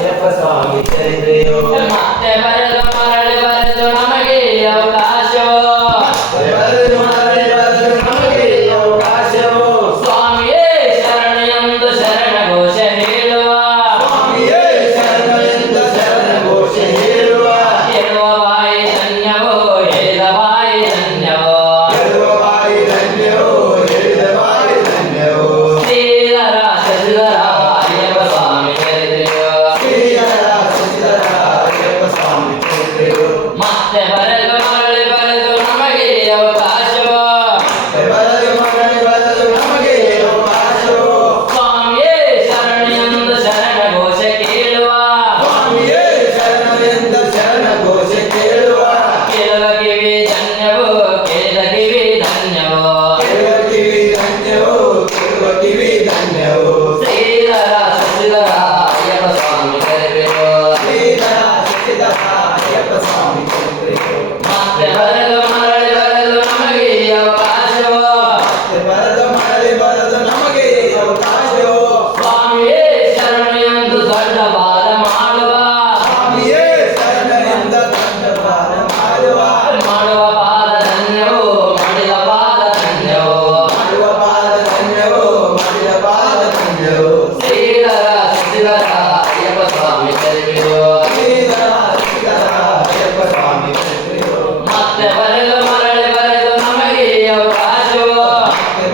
ಅಯ್ಯಪ್ಪ ಸ್ವಾಮಿ ಚರಿತ್ರೆಯೋ ಮತ್ತೆ ಬರೆದು ಮರಳಿ ಬರೆದು ನಮಗೆ ಅವಕಾಶವೋ ಬರೆದು ಮರಳಿ ಬರೆದು ನಮಗೆ ಅವಕಾಶವೋ ಸ್ವಾಮಿಯೇ ಶರಣ ಎಂದು ಶರಣ ಘೋಷ ಹೇಳುವ ಸ್ವಾಮಿಯೇ ಶರಣ ಎಂದು ಶರಣ ಘೋಷ ಹೇಳುವ ಹೇಳುವ ಬಾಯಿ ಧನ್ಯವೋ ಹೇಳಿದ ಬಾಯಿ ಧನ್ಯವೋ ಹೇಳುವ ಬಾಯಿ ಧನ್ಯವೋ ಹೇಳಿದ ಬಾಯಿ ಧನ್ಯವೋ ಶ್ರೀಧರ ಶಶಿಧರ ಅಯ್ಯಪ್ಪ ಸ್ವಾಮಿ ಚರಿತ್ರೆಯೋ ಶ್ರೀಧರ ಶಶಿಧರ ಅಯ್ಯಪ್ಪ ಸ್ವಾಮಿ ಚರಿತ್ರೆಯೋ ಮತ್ತೆ ಬರೆದು ಮರಳಿ ಬರೆದು ನಮಗೆ ಅವಕಾಶವೋ ಬರೆದು ಮರಳಿ ಬರೆದು ನಮಗೆ ಅವಕಾಶವೋ ಸ್ವಾಮಿಯೇ ಶರಣ ಎಂದು ಶರಣ ಘೋಷ ಕೇಳುವ ಸ್ವಾಮಿಯೇ ಶರಣ ಎಂದು ಶರಣ ಘೋಷ ಕೇಳುವ ಕೇಳುವ ಕಿವಿ ಧನ್ಯವೋ ಕೇಳಿದ ಕಿವಿ ಧನ್ಯವೋ ಕೇಳುವ ಕಿವಿ ಧನ್ಯವೋ ಕೇಳುವ ಕಿವಿ ಧನ್ಯವೋ ಶ್ರೀಧರ ಶಶಿಧರ ಅಯ್ಯಪ್ಪ ಸ್ವಾಮಿ ಚರಿತ್ರೆಯೋ ಶ್ರೀಧರ ಶಶಿಧರ ಅಯ್ಯಪ್ಪ ಸ್ವಾಮಿ ಚರಿತ್ರೆಯೋ ಮತ್ತೆ ಬರೆದು ಮರಳಿ ಬರೆದು ನಮಗೆ ಅವಕಾಶವೋ ಬರೆದು ಮರಳಿ ಬರೆದು ನಮಗೆ ಅವಕಾಶವೋ ಸ್ವಾಮಿಯೇ ಶರಣ ಎಂದು ದೊಡ್ಡ ಬಾದ ಮಾಡುವ ಸ್ವಾಮಿಯೇ ಶರಣರಿಂದ ದಂಡಪಾನ ಮಾಡುವ ಮಾಡುವ ಪಾದ ಧನ್ಯವೋ ಮಾಡಿದ ಪಾದ ಧನ್ಯವೋ ಮಾಡುವ ಪಾದ ಧನ್ಯವೋ ಮಾಡಿದ ಪಾದ ಧನ್ಯವೋ ಶ್ರೀಧರ ಶಶಿಧರ ಅಯ್ಯಪ್ಪ ಸ್ವಾಮಿ ಚರಿತ್ರೆಯೋ ಶ್ರೀಧರ ಶಶಿಧರ ಅಯ್ಯಪ್ಪ ಸ್ವಾಮಿ ಚರಿತ್ರೆಯೋ ಮತ್ತೆ ಬರೆದು ಮರಳಿ ಬರೆದು ನಮಗೆ ಅವಕಾಶವೋ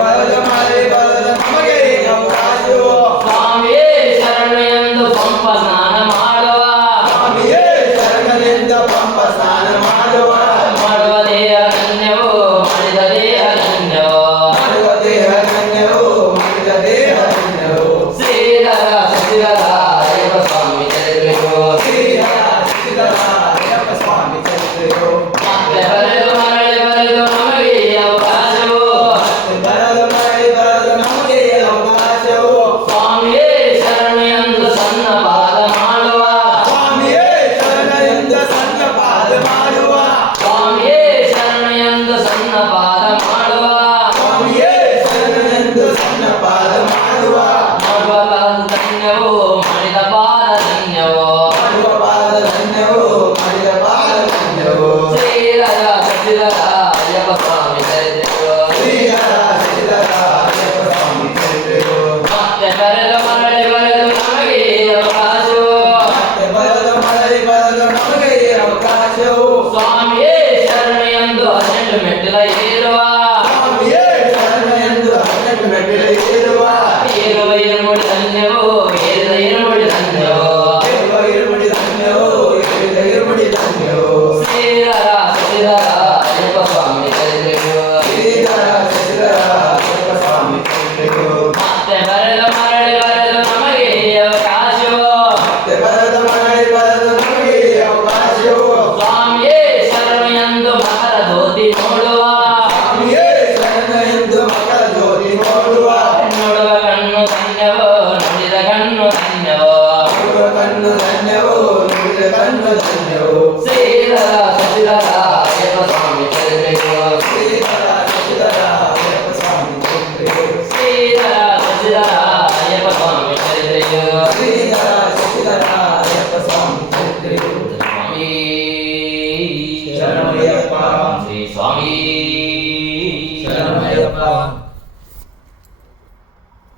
ಬರೆದು ಮರಳಿ ಬರೆದು ನಮಗೆ ಅವಕಾಶವೋ ಸ್ವಾಮಿಯೇ ಶರಣ ಎಂದು ಪಂಪ ಸ್ನಾನ ಮಾಡುವ ಸ್ವಾಮಿಯೇ ಶರಣರಿಂದ ಪಂಪ ಸ್ನಾನ ಮಾಡುವ ಮಾಡುವ ದೇಹ ಧನ್ಯವೋ ಮಾಡಿದ ದೇಹ ಧನ್ಯವೋ ಮಾಡುವ ದೇಹ ಧನ್ಯವೋ ಮಾಡಿದ ದೇಹ ಧನ್ಯವೋ ಶ್ರೀಧರ ಶಶಿಧರ ಅಯ್ಯಪ್ಪ ಸ್ವಾಮಿ ಚರಿತ್ರೆಯೋ ಶ್ರೀಧರ ಶಶಿಧರ ಅಯ್ಯಪ್ಪ ಸ್ವಾಮಿ ಚರಿತ್ರೆಯೋ ಮತ್ತೆ ಬರೆದು ಮರಳಿ ಬರೆದು ನಮಗೆ ಅವಕಾಶವೋ ಬರೆದು ಮರಳಿ ಬರೆದು ನಮಗೆ ಅವಕಾಶವೋ ಸ್ವಾಮಿಯೇ ಶರಣ ಎಂದು ಸಣ್ಣ ಪಾದ ಮಾಡುವ ಸ್ವಾಮಿಯೇ ಶರಣ ಎಂದು ಸಣ್ಣ ಪಾದ ಮಾಡುವ ಸ್ವಾಮಿಯೇ ಶರಣ ಎಂದು ಸಣ್ಣ ಪಾದ ಮಾಡುವ ಸ್ವಾಮಿಯೇ ಶರಣ ಎಂದು ಸಣ್ಣ ಪಾದ ಮಾಡುವ ಮಾಡುವ ಪಾದ ಧನ್ಯವೋ ಮಾಡಿದ ಪಾದ ಧನ್ಯವೋ ಮಾಡುವ ಪಾದ ಧನ್ಯವೋ ಮಾಡಿದ ಪಾದ ಧನ್ಯವೋ ಶ್ರೀಧರ ಶಶಿಧರ ಅಯ್ಯಪ್ಪ ಸ್ವಾಮಿ ಚರಿತ್ರೆಯೋ ಶ್ರೀಧರ ಶಶಿಧರ ಅಯ್ಯಪ್ಪ ಸ್ವಾಮಿ ಚರಿತ್ರೆಯೋ ಮತ್ತೆ ಬರೆದು ಮರಳಿ ಬರೆದು ನಮಗೆ ಅವಕಾಶವೋ ಬರೆದು ಮರಳಿ ಬರೆದು ನಮಗೆ ಅವಕಾಶವೋ ಸ್ವಾಮಿಯೇ ಶರಣ ಎಂದು 12 ಮೆಟ್ಟಿಲ ಏರುವ ಸ್ವಾಮಿಯೇ ಶರಣ ಎಂದು 12 ಮೆಟ್ಟಿಲು ಏರುವ ಏರುವ ಇರುಮುಡಿ ಧನ್ಯವೋ ಏರಿದ ಇರುಮುಡಿ ಧನ್ಯವೋ ಏರುವ ಇರುಮುಡಿ ಧನ್ಯವೋ ಏರಿದ ಇರುಮುಡಿ ಧನ್ಯವೋ ಶ್ರೀಧರ ಶಶಿಧರ ಅಯ್ಯಪ್ಪ ಸ್ವಾಮಿ ಚರಿತ್ರೆಯೋ ಶ್ರೀಧರ ಶಶಿಧರ ಅಯ್ಯಪ್ಪ ಸ್ವಾಮಿ ಚರಿತ್ರೆಯೋ ಮತ್ತೆ ಬರೆದು ಮರಳಿ ಬರೆದು ನಮಗೆ ಅವಕಾಶವೋ ಬರೆದು ಮರಳಿ ಬರೆದು ನಮಗೆ ಅವಕಾಶವೋ ಸ್ವಾಮಿಯೇ ಶರಣ ಎಂದು ಮಕರ ಧೋತಿ ನೋಡುವ ಸ್ವಾಮಿಯೇ ಶರಣ ಎಂದು ಮಕರ ಜ್ಯೋತಿ ನೋಡುವ ನೋಡುವ ಕಣ್ಣು ಧನ್ಯವೋ ನುಡಿದ ಕಣ್ಣು ಧನ್ಯವೋ ನೋಡುವ ಕಣ್ಣು ಧನ್ಯವೋ ನುಡಿದ ಕಣ್ಣು ಧನ್ಯವೋ ಶ್ರೀಧರ ಶಶಿಧರ ಅಯ್ಯಪ್ಪ ಸ್ವಾಮಿ ಚರಿತ್ರೆಯೋ ಶ್ರೀಧರ ಶಶಿಧರ ಅಯ್ಯಪ್ಪ ಸ್ವಾಮಿ ಚರಿತ್ರೆಯೋ ಶ್ರೀಧರ ಶಶಿಧರ ಅಯ್ಯಪ್ಪ ಸ್ವಾಮಿ ಚರಿತ್ರೆಯೋ ಶ್ರೀಧರ